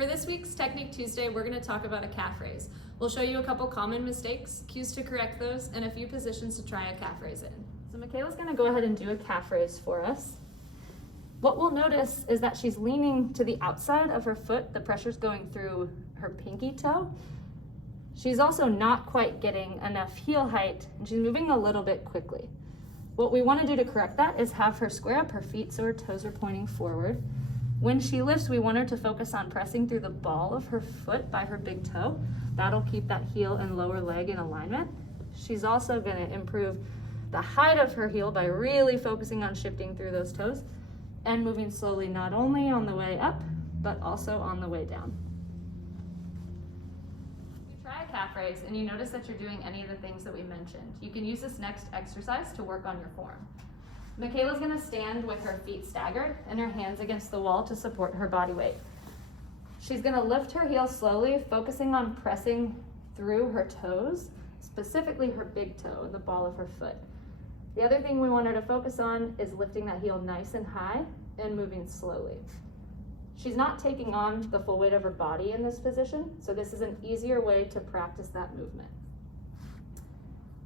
For this week's Technique Tuesday, we're going to talk about a calf raise. We'll show you a couple common mistakes, cues to correct those, and a few positions to try a calf raise in. So Michaela's going to go ahead and do a calf raise for us. What we'll notice is that she's leaning to the outside of her foot. The pressure's going through her pinky toe. She's also not quite getting enough heel height, and she's moving a little bit quickly. What we want to do to correct that is have her square up her feet so her toes are pointing forward. When she lifts, we want her to focus on pressing through the ball of her foot by her big toe. That'll keep that heel and lower leg in alignment. She's also going to improve the height of her heel by really focusing on shifting through those toes and moving slowly, not only on the way up, but also on the way down. If you try a calf raise and you notice that you're doing any of the things that we mentioned, you can use this next exercise to work on your form. Michaela's going to stand with her feet staggered and her hands against the wall to support her body weight. She's going to lift her heel slowly, focusing on pressing through her toes, specifically her big toe and the ball of her foot. The other thing we want her to focus on is lifting that heel nice and high and moving slowly. She's not taking on the full weight of her body in this position, so this is an easier way to practice that movement.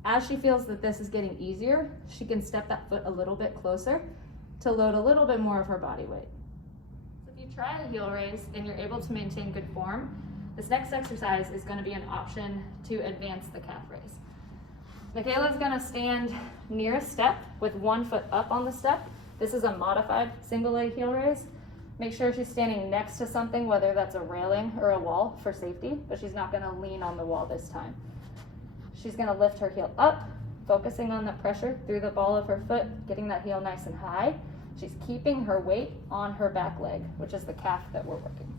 As she feels that this is getting easier, she can step that foot a little bit closer to load a little bit more of her body weight. So if you try a heel raise and you're able to maintain good form, this next exercise is going to be an option to advance the calf raise. Michaela's going to stand near a step with one foot up on the step. This is a modified single leg heel raise. Make sure she's standing next to something, whether that's a railing or a wall for safety, but she's not going to lean on the wall this time. She's going to lift her heel up, focusing on the pressure through the ball of her foot, getting that heel nice and high. She's keeping her weight on her back leg, which is the calf that we're working.